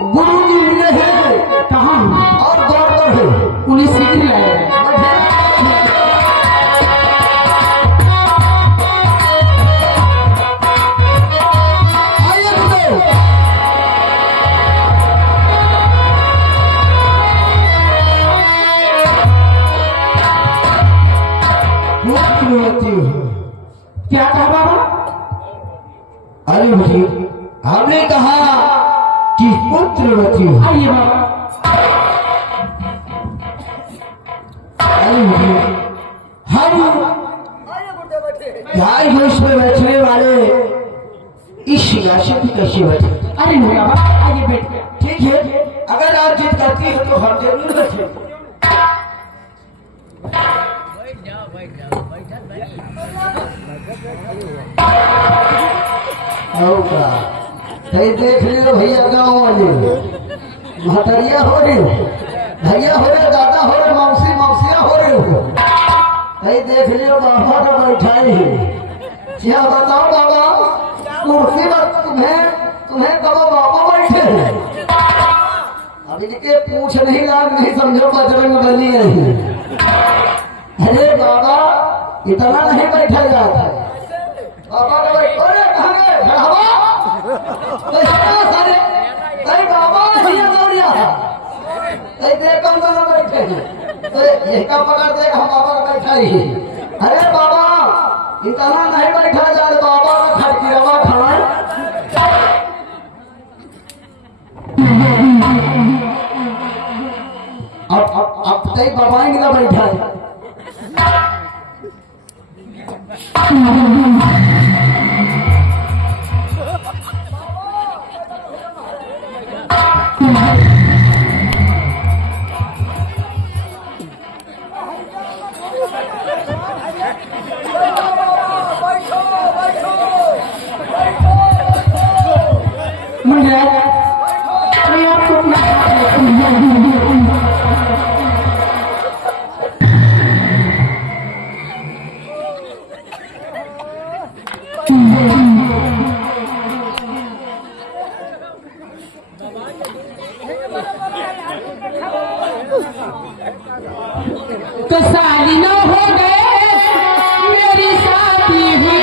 गुरु जी मिले हैं कहाँ और द्वार पर है, उन्हें सीख लाए क्या कहा बाबा? अरे मुझे हमने कहा कि पुत्रवती हो। आइए बाबा। अरे मुझे हम ढाई भैंस में बैठने वाले इस याशिक कैसे बैठे? अरे नहीं बाबा, आइए बैठ गया। ठीक है, अगर आप जिद करती हो तो हम जरूर बैठे। देख लो भैया, गाँव वाले महतरिया हो रही हो, भैया हो रहे, दादा हो रहे, मौसी मौसिया हो रहे हो। देख लियो बाबा तो बैठाए हैं। क्या बताओ बाबा, कुर्सी पर तुम्हें कब बाबा बैठे हैं? अब इनके पूछ नहीं लाग नहीं समझो बजरंग बली है। अरे बाबा इतना नहीं बैठा जाता है। बाबा का बैठ, अरे कहाँ गए सारे? अरे बाबा नहीं दौड़िया देख कौन दोनों बैठे हैं, तो यही का पकड़ दे हम बाबा का बैठा ही। अरे बाबा इतना नहीं बैठा जाए, बाबा का खड़की रवा खड़ा। अब कई बाबाएंगे ना बैठा है। तो साली न हो गए मेरी शादी हुई,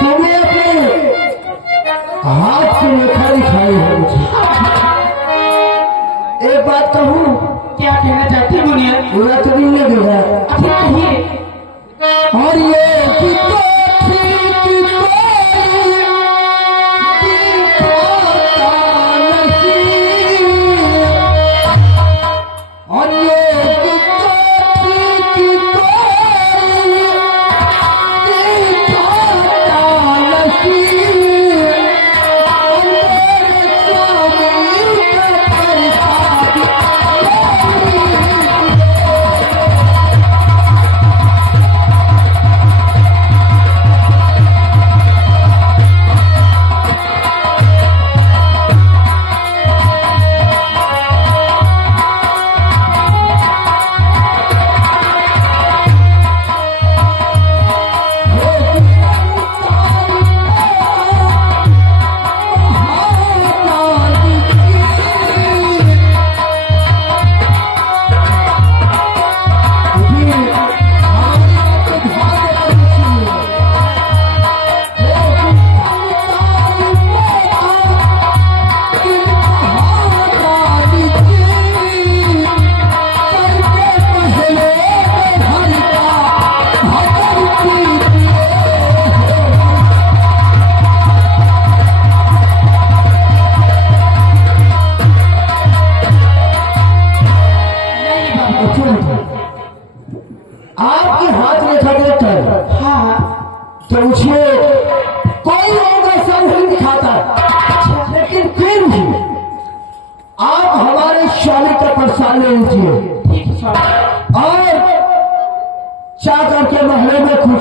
तुम्हें अपने हाथ से रेखा दिखाई है मुझे। एक बात कहूँ, क्या कहना चाहती मुनिया? बुरा तो नहीं लगेगा? अच्छा कहिए। और ये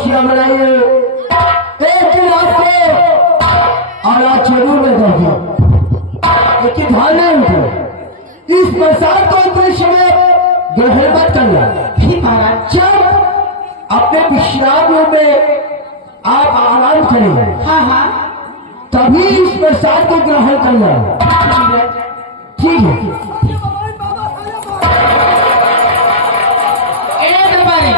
खुशियां मनाइए। एक दिन आपको आला चोरी में देखा, लेकिन ध्यान नहीं उठे इस प्रसाद को अंतरिक्ष में ग्रहण मत करना। ठीक महाराज। जब अपने विश्राम में आप आराम करें, हाँ हाँ तभी इस प्रसाद को ग्रहण करना। ठीक है। ए दरबारी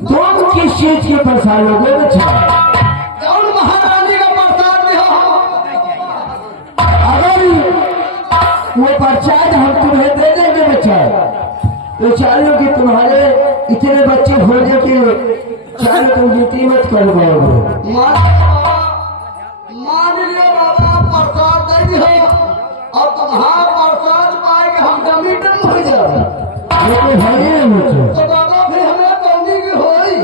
तुम किस चीज के प्रसाद लोगे बच्चा? महारानी का प्रसाद भी हो। अगर वो प्रसाद हम तुम्हें दे देंगे बच्चा, तो चालू कि तुम्हारे इतने बच्चे होने के चालू तुम गिनती मत कर पाओगे। मान लियो बाबा प्रसाद दे दियो और तुम्हारा प्रसाद पाए के हम डमीटम हो जाए, ये तो है ही नहीं बच्चा। तो बाबा फिर हमें बंदी की होई।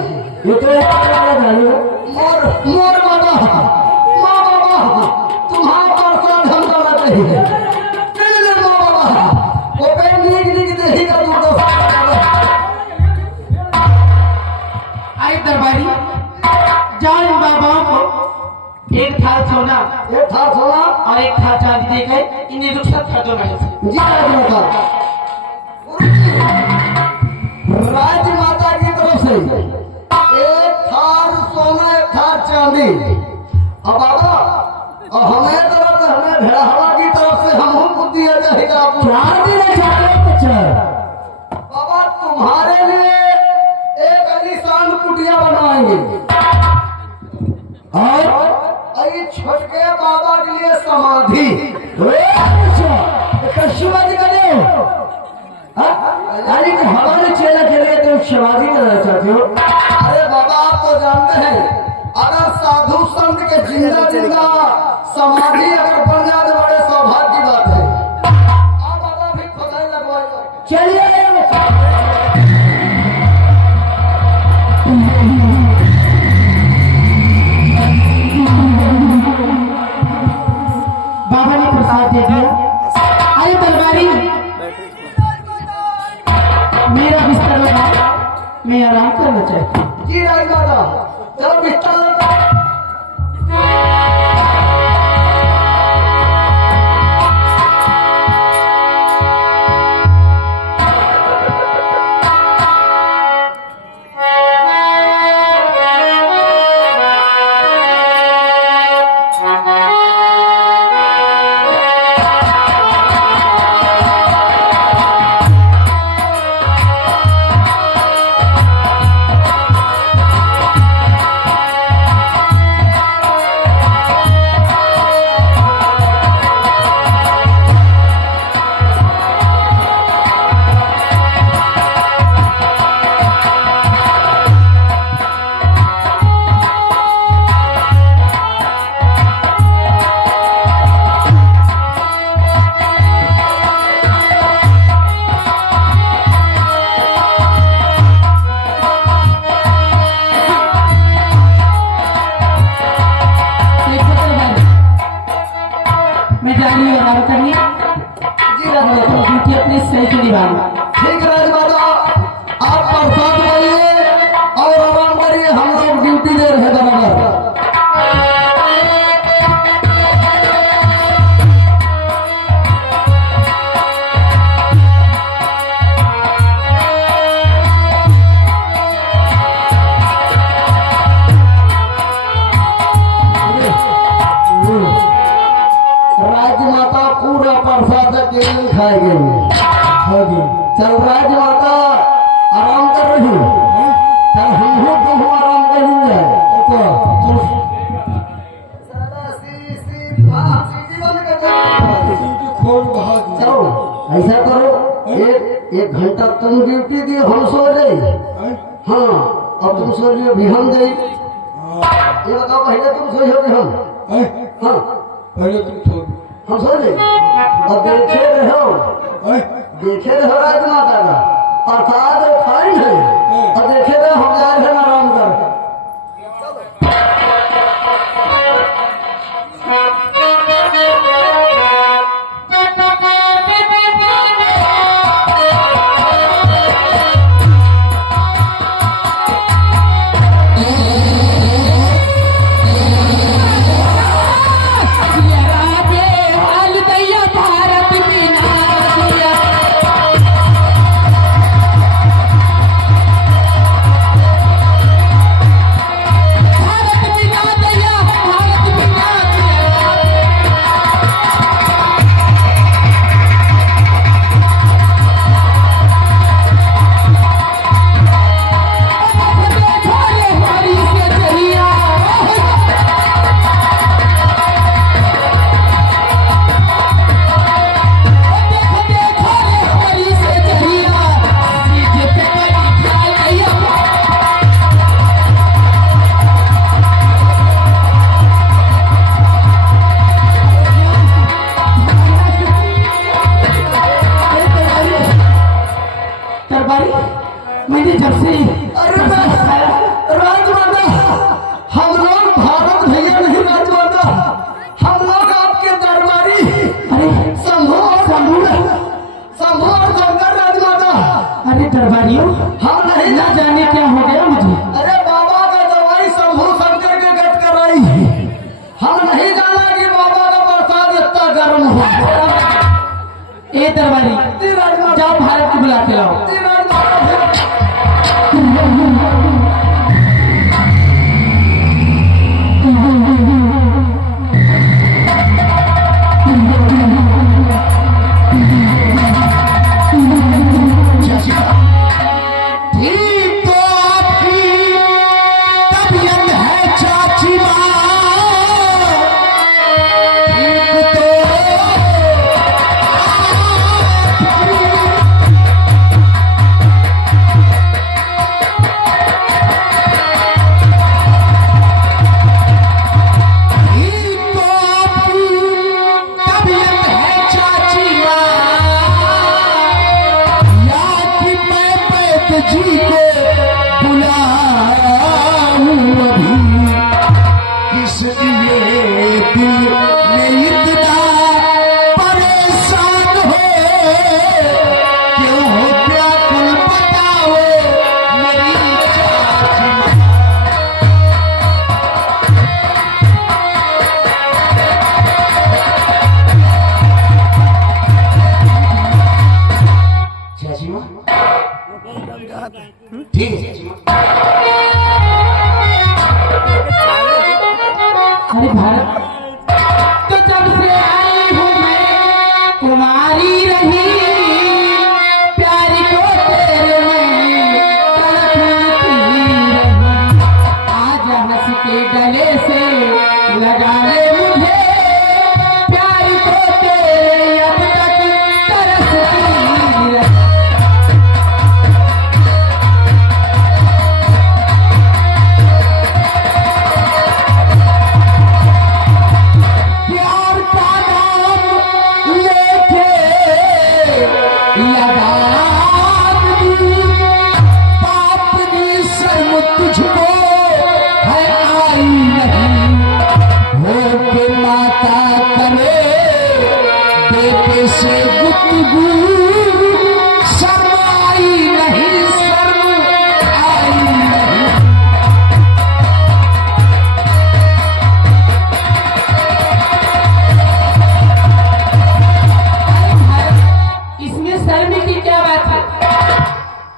ये तो जानो मोर बाबा, माँ बाबा तुम्हारा प्रसाद हम करना चाहिए। प्लीज माँ बाबा वो पे नीक देखेगा तू तो। आई दरबारी जाओ इन बाबाओं को एक थाल सोना ये था सोना और एक थाल चांदी देकर इन्हें रुखसत कर दो मेरे से। जी राजमाता, राजमाता की तरफ से एक थार सोना एक थार चांदी। अब बाबा और हमें तरफ से हमें भेड़ावा की तरफ से हम को दिया जाएगा। क्या देना चाहते हो बच्चा? बाबा तुम्हारे लिए एक आलीशान कुटिया बनवाएंगे और ये छोटके बाबा के लिए समाधि। समाधि करे हो? अरे तो हमारे चेला के लिए तुम समाधि करना चाहते हो? अरे बाबा आप तो जानते हैं अगर साधु संत के जिंदा समाधि अगर बन जाए तो बड़े सौभाग्य की बात है। आप बाबा भी खुदाई लगवाएगा। चलिए बाबा ने प्रसाद दे दिया। अरे दरबारी मेरा बिस्तर लगा, मैं आराम करना चाहती हूँ। जी राजमाता चलो बिस्तर लगा। ठीक है राजमाता आप प्रसाद पाइए और आराम करिए। हम लोग ड्यूटी दे रहे बराबर। राजमाता पूरा प्रसाद अकेले खाएगी। चल राजमाता आराम कर रही हूँ। चल हम तुम आराम करेंगे। चलो ऐसा करो एक घंटा तुम ड्यूटी दिए हम सो जाए। हाँ अब तुम सो लियो भी हम जाए। ये बताओ पहले तुम सो हो हम? हाँ पहले तुम छोड़ हम सो जाए। अब देखे रहो राजमाता का प्रसाद खाई है और देखे रहो हम जा रहे हैं आराम कर। Thank you. मैंने जब से अरे राजमाता, हम लोग भारत भैया नहीं राजमाता, हम लोग आपके दरबारी अरे शंभू और शंकर राजमाता। अरे दरबारियों, हम नहीं ना जाने क्या हो गया मुझे। अरे बाबा का दवाई शंभू शंकर के गट कराई, हम नहीं जाना कि बाबा का प्रसाद इतना गर्म हो। ए दरबारी, जाओ भारत को बुला के लाओ। ठीक है। अरे भारत, तो जब से आई हूँ मैं कुमारी रही, प्यार को तेरे में तड़पती रही। आज हंस के गले से लगा ले मुझे, प्यार को तेरे अब तक तरसती रही।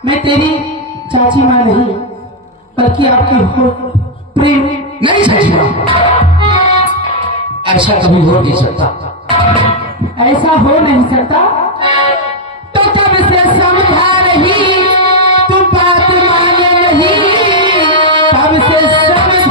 मैं तेरी चाची माँ नहीं, बल्कि आपकी हो प्रेम। नहीं चाची माँ, ऐसा कभी हो नहीं सकता। ऐसा हो नहीं सकता तो कब से समझा रही, तुम बात माने नहीं, कब से समझा रही।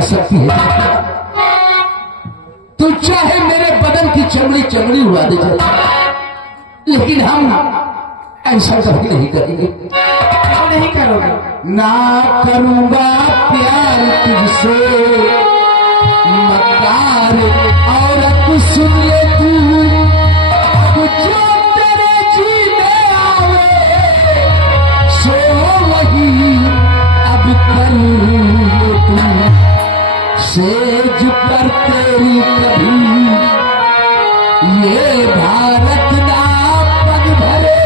सकती है तो चाहे मेरे बदन की चमड़ी चमड़ी उड़ा दे जाए, लेकिन हम ऐसा कभी नहीं करेंगे। नहीं करोगे? ना करूंगा प्यार तुझसे मकार, और सुन ले तू जो तेरे जीने आवे, सो वही अब करूंगे तू। सेज पर तेरी कभी ये भारत ना पग भरे,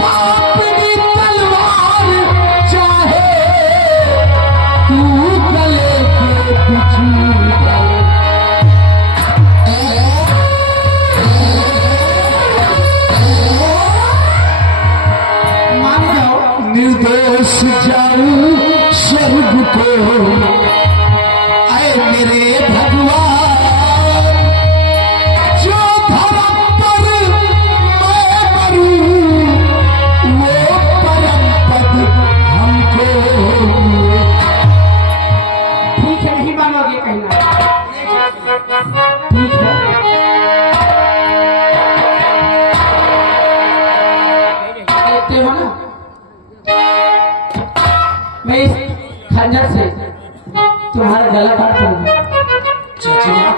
पापनी तलवार चाहे तू गले के कुछ मान जाओ। निर्दोष जाऊं स्वर्ग को, मेरे भगवान ठीक है। देखते हो ना, मैं इस खंजर से तुम्हारा गला काट दूंगा। चाची माँ,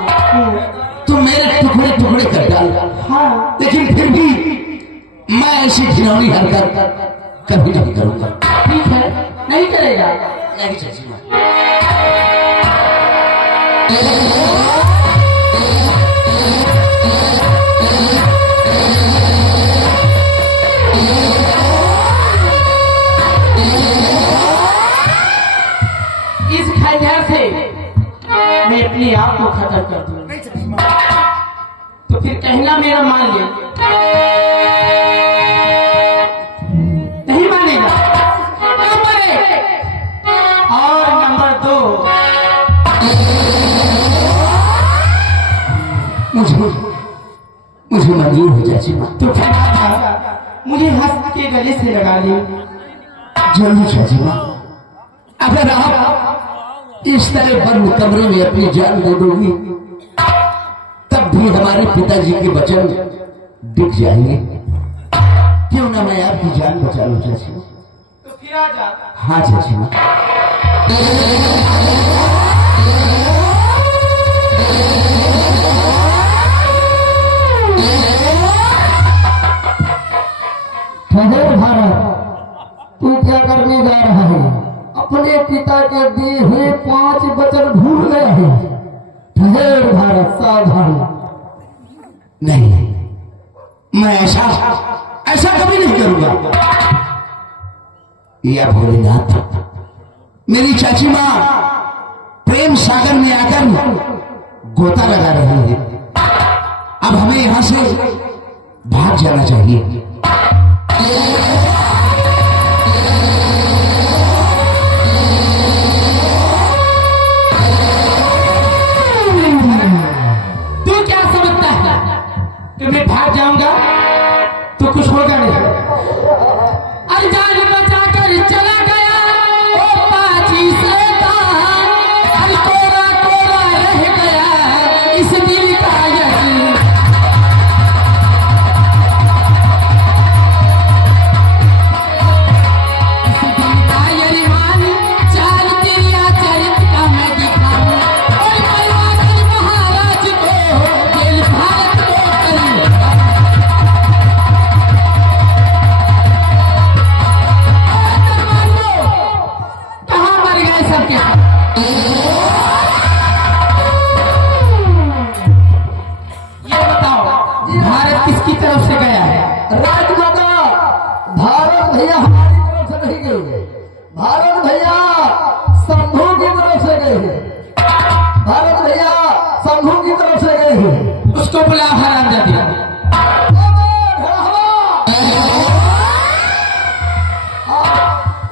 तुम मेरे टुकड़े टुकड़े कर डाल, हाँ, लेकिन फिर भी मैं ऐसी घिनौनी हरकत कभी नहीं करूंगा। ठीक है, नहीं करेगा। नहीं चाची माँ। इस खंजर से मैं अपने आप को खत्म कर दूंगा। तो फिर कहना मेरा मान ले, नहीं मानेगा। नंबर 1 और नंबर 2, मुझे मंजूर हो चाची माँ। तो फिर मुझे हंस के गले से लगा ले। जरूर चाची माँ। अगर आप इस तरह बंद कमरे में अपनी जान दे दोगी, तब भी हमारे पिताजी के वचन बिक जाएंगे। क्यों ना मैं आपकी जान बचा लूं चाची माँ। तो फिर आ जा। हाँ चाची माँ। ठहर भारत, तू क्या करने जा रहा है? अपने पिता के दिए हुए 5 वचन भूल गया है। ठहर भारत, सावधान। नहीं, मैं ऐसा कभी नहीं करूंगा। या भोलेनाथ, मेरी चाची माँ प्रेम सागर में आकर गोता लगा रही है। अब हमें यहां से भाग जाना चाहिए। तू क्या समझता है कि मैं भाग जाऊंगा तो कुछ होगा नहीं? अरे जान बचा कर चला गया ओ पाची शैतान, अरे कोरा कोरा रह गया इस दिल का यकीन। किसकी तरफ से गया है? राजमाता, भारत भैया हमारी तरफ से नहीं गए। भारत भैया शंभू की तरफ से गए हैं। भारत भैया शंभू की तरफ से गए हैं। उसको बुला हरामजादी।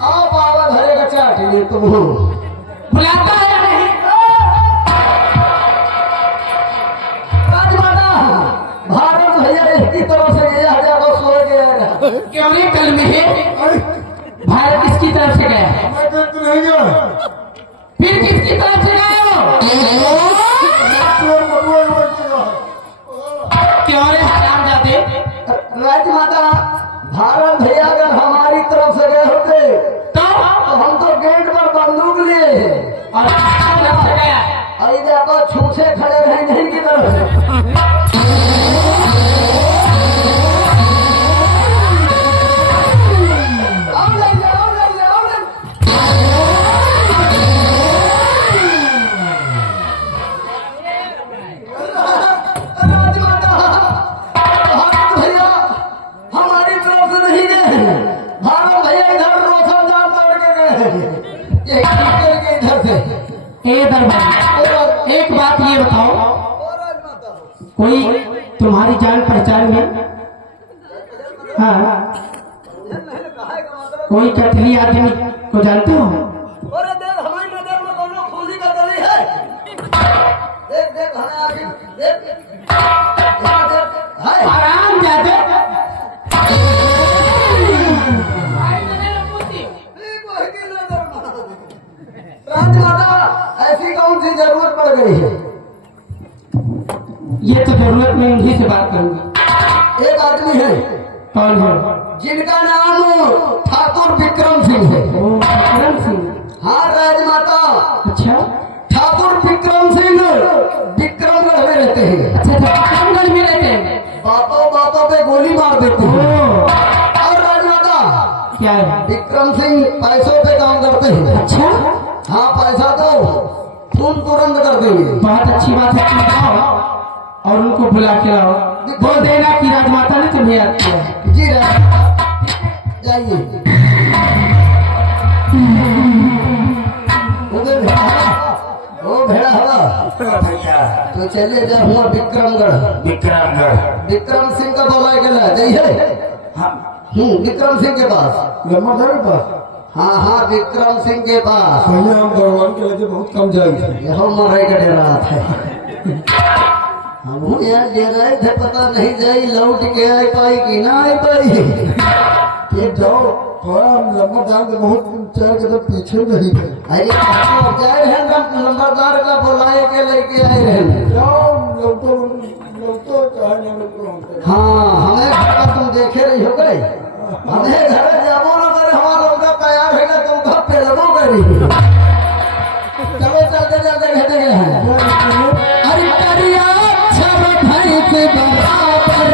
आप आवाज हरेगा चाट ये तुम हो। बुलाता है या नहीं? राजमाता, भारत भैया इसकी तरफ से गया है, जाकर सो गया। क्यों नहीं? कल में है भारत किसकी तरफ से गया? मैं तो नहीं गया। फिर किसकी तरफ से गए हो? क्यों रे हरामजादे? राजमाता, भारत भैया अगर हमारी तरफ से गए होते तो हम तो गेट पर बंदूक लिए हैं। और किसकी तरफ से गया? अरे देखो छूछे खड़े रहे नहीं की तरफ। भैया हमारी तरफ से नहीं गए। भारत भैया इधर रोशनदान दौड़ के गए हैं। ये इधर से। ए दरबार, एक बात ये बताओ, कोई तुम्हारी जान पहचान में? हाँ, कोई कठली आदमी को जानते हो? अरे देख हमारी नजर में दोनों खूनी का गली है। देख देख हमें आगे देख। आराम जाते। राजमाता, ऐसी कौन सी जरूरत पड़ गई है? ये तो जरूरत में उन्हीं से बात करूंगा। एक आदमी है कौन है? जिनका नाम ठाकुर विक्रम सिंह है। विक्रम सिंह? हाँ राजमाता अच्छा ठाकुर विक्रम सिंह विक्रमगढ़ में रहते हैं। अच्छा विक्रमगढ़ में रहते हैं। बातों बातों पे गोली मार देते हैं। और राजमाता क्या है? विक्रम सिंह पैसों पे काम करते हैं। अच्छा हाँ पैसा तो तुम तुरंत कर देंगे। बहुत अच्छी बात है, तुम आओ और उनको बुला के आओ, बोल देना कि राजमाता ने तुम्हें याद किया है। जी राजमाता जाइए। ओ भेड़ा हवा भैया तो चले जा हुआ विक्रमगढ़। विक्रम सिंह का बोला गया जाइए। विक्रम सिंह के पास लम्बा के पास। हाँ हाँ विक्रम सिंह के पास। भैया हम दरबार के लगे बहुत कम जाएंगे। यह मराई का डेरा है। हम यहाँ डेरा थे, पता नहीं जाई लौट के आई पाई कि ना आई पाई। ये जाओ थोड़ा हम लंबा दाम के बहुत चार कदम पीछे नहीं है। अरे जाए हैं नंबरदार का बुलाए के लेके आए रहे। जाओ लौटो चाहे ना लौटो। हाँ हमें घर का तुम देखे रही हो गए। हमें घर जाबो ना करे हमारा लोग तैयार है तुम घर पे लगो करी। चलो चलते चलते कहते गए हैं। अरे करिया छब भाई के बराबर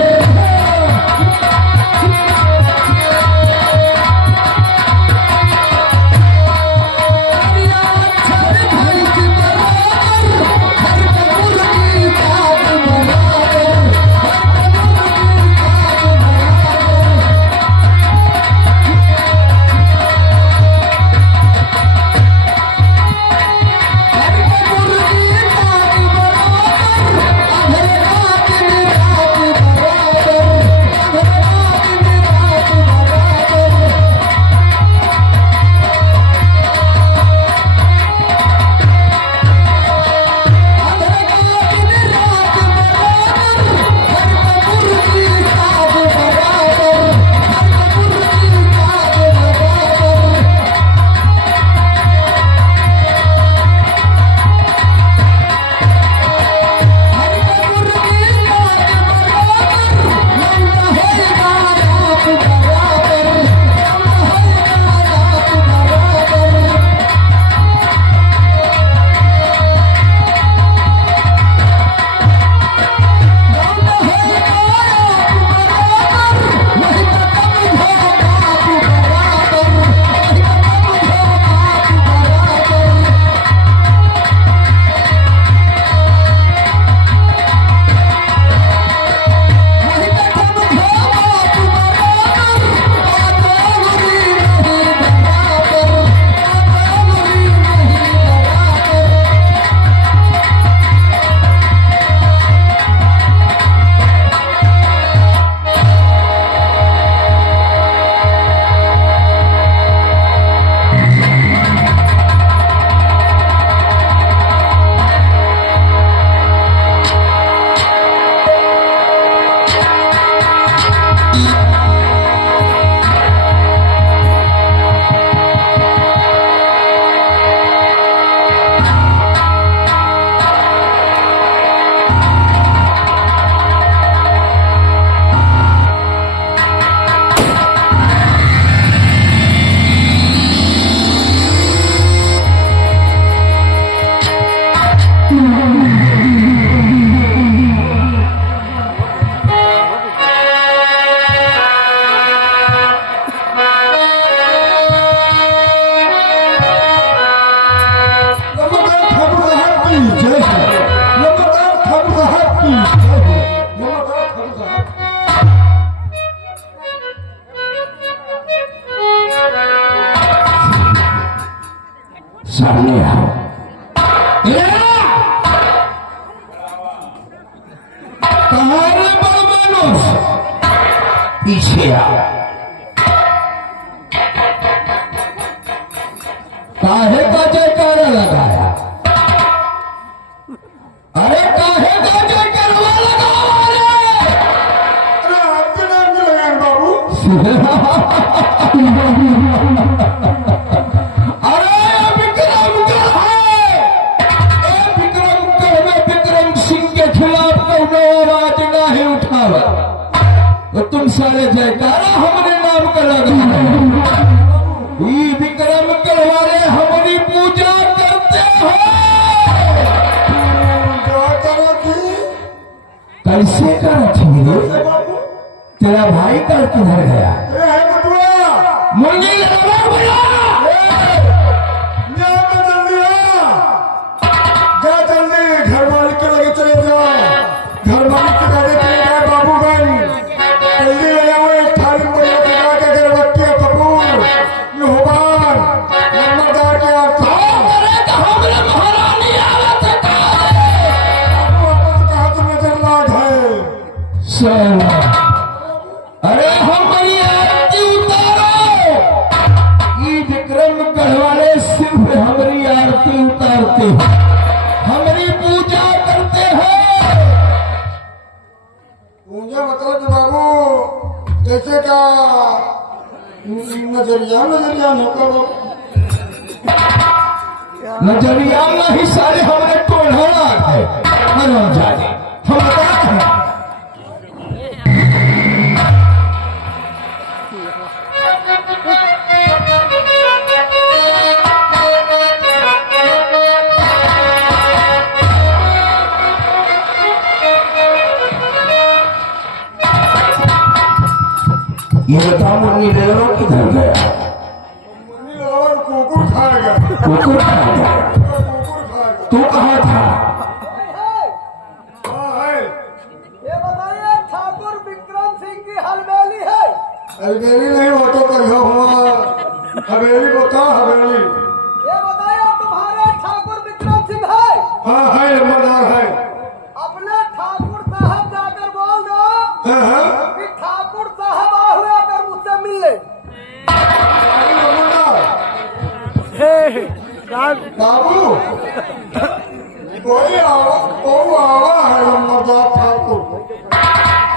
सामने आओ। तुम्हारे बलवानों पीछे आओ। काहे का जयकारा लगाया? अरे काहे का जयकारा लगाया? अरे आपके नाम से लगाए बाबू। अरे विक्रमगढ़ है। विक्रमगढ़ में विक्रम सिंह के खिलाफ कोनो आवाज नहीं उठावा तो तुम सारे जयकारा हमने नाम का लगा ये विक्रम करवाले हमारी पूजा करते हो। कैसे कर थी तेरा भाई कर किधर गया? मुर्गी लगा भैया जल्दी घर वाले के लगे चले जाओ। घर वाले के लगे चले जाए बाबूगंज। जल्दी ले आओ एक थाली में लगा के अगरबत्ती कपूर युवान नर्मदा के महारानी आवत कहा तुम्हें जल्लाद है। अरे हमारी आरती उतारो। ये विक्रम गढ़वाले सिर्फ हमारी आरती उतारते हैं, हमारी पूजा करते हैं। पूजा मतलब बाबू जैसे का नजरिया न करो। नजरिया नहीं सारे हमारे टोढ़ा है। हम जाने हम बताते हैं। ये बताओ मुन्नी डेरो किधर गया? कुकुर खा गया। कुकुर खा गया। तू कहाँ था? ये बताइए ठाकुर विक्रम सिंह की हलवेली है? हवेली नहीं हो तो कहो हुआ हवेली बता हवेली। ये बताइए तुम्हारे ठाकुर विक्रम सिंह है? हाँ है नंबरदार है। अपने ठाकुर साहब जाकर बोल दो कि ठाकुर साहब आ हुए अगर मुझसे मिल ले। बाबू कोई आवा है नंबरदार ठाकुर।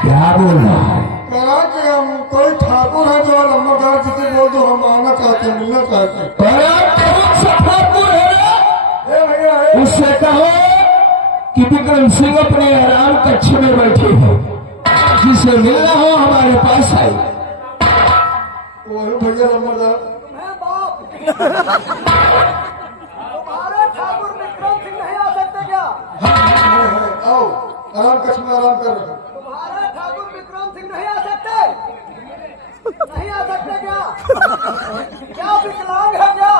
क्या बोल रहा है? कहा कि हम कोई ठाकुर है जो नंबरदार जी से बोल दो हम आना चाहते हैं मिलना चाहते हैं। कौन सा ठाकुर है? भैया है उससे कहो कि विक्रम सिंह अपने आराम कक्ष में बैठे हैं, जिसे मिलना हो हमारे पास आए। वही भैया नंबरदार। तुम्हें बाप तुम्हारे ठाकुर विक्रम सिंह नहीं आ सकते क्या? आओ आराम कक्ष में आराम कर रहे। तुम्हारे ठाकुर विक्रम सिंह नहीं आ सकते? नहीं आ सकते क्या? क्या विकलांग है क्या?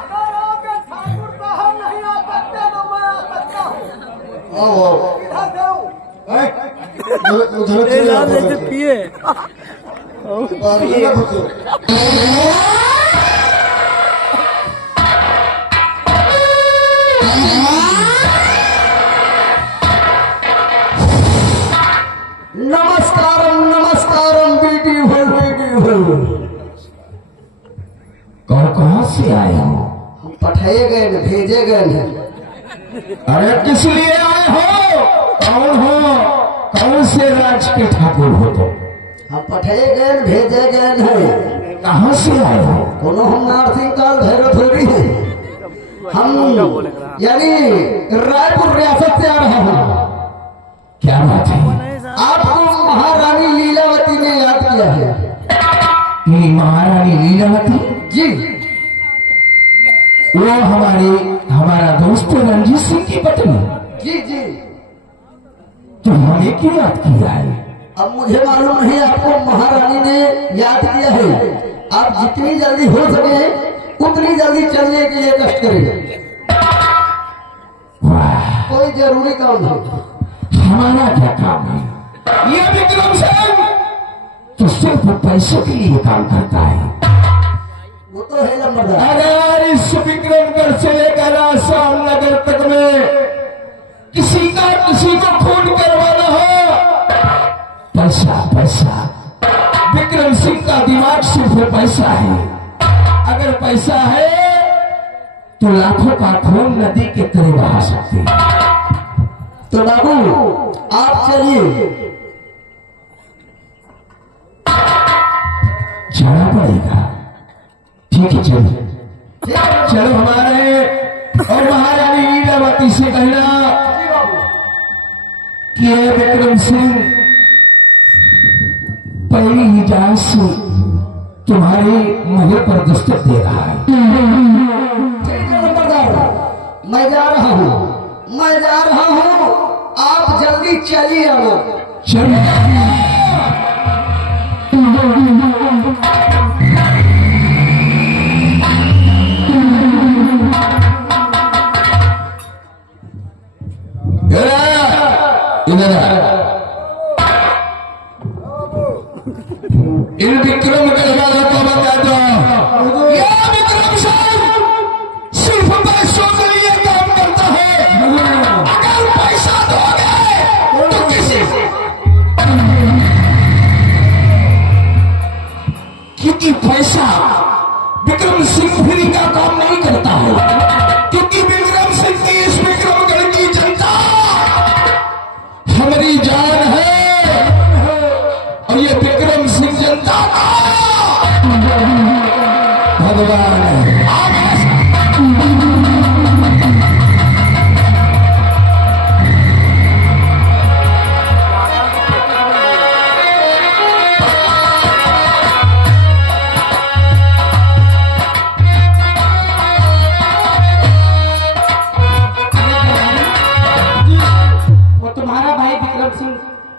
अगर आपके ठाकुर साहब नहीं आ सकते तो मैं आ सकता हूँ। आओ आओ किधर से हूँ? उधर चले पिए नमस्कारम नमस्कारम ब्यूटीफुल। कहाँ से आए हो? हम पठाए गए न भेजे गए न। अरे किस लिए आए हो? कौन हो? कौन से राज के ठाकुर हो तो? हम पठाए गए न भेजे गए न। कहाँ से आए हो? कोनो हम नारसिंह काल भैरव थोड़ी है। हम यानी रायपुर रियासत से आ रहा हूँ। क्या बात है? आपको महारानी लीलावती ने याद किया है। ये महारानी लीलावती जी वो हमारा दोस्त रणजीत सिंह की पत्नी। जी जी। तो हमें क्यों याद किया है? अब मुझे मालूम नहीं, आपको महारानी ने याद किया है। आप जितनी जल्दी हो सके उतनी जल्दी चलने के लिए कष्ट करें। वाह, कोई जरूरी काम है। हमारा क्या काम है? ये विक्रम सिंह तो सिर्फ पैसों के लिए काम करता है। वो तो है नंबरदार। अगर इस विक्रमगढ़ से लेकर आसाम नगर तक में किसी को खून करवाना हो, पैसा पैसा। विक्रम सिंह का दिमाग सिर्फ पैसा है। अगर पैसा है तो लाखों का खून नदी के तरह बहा सकते हैं। तो बाबू आप चलिए। जाना पड़ेगा। ठीक है चलो। चलो हमारे और महारानी लीलावती से कहना कि ये विक्रम सिंह पहली ही जान से तुम्हारे महल पर दस्तक दे रहा है। मैं जा रहा हूँ, आप जल्दी चलिए आना। चल इधर इन विक्रम का तो बता दो। ये विक्रम सिर्फ पैसों के लिए काम करता है। अगर पैसा दोगे तो किसी क्योंकि पैसा विक्रम सिंह फ्री का काम नहीं करता है, क्योंकि विक्रम सिंह की इस विक्रमगढ़ की जनता हमारी जान है और ये विक्रम सिंह जनता का भगवान है। वो तुम्हारा भाई विक्रम सिंह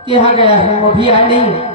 के यहाँ गया है, वो भी आया नहीं है।